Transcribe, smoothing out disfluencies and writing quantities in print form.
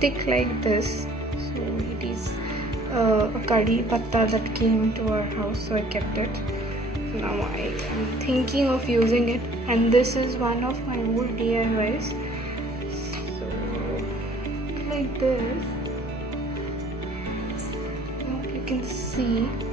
stick like this. So it is a curry patta that came to our house, so I kept it. Now I am thinking of using it, and this is one of my old DIYs. So like this, I hope you can see.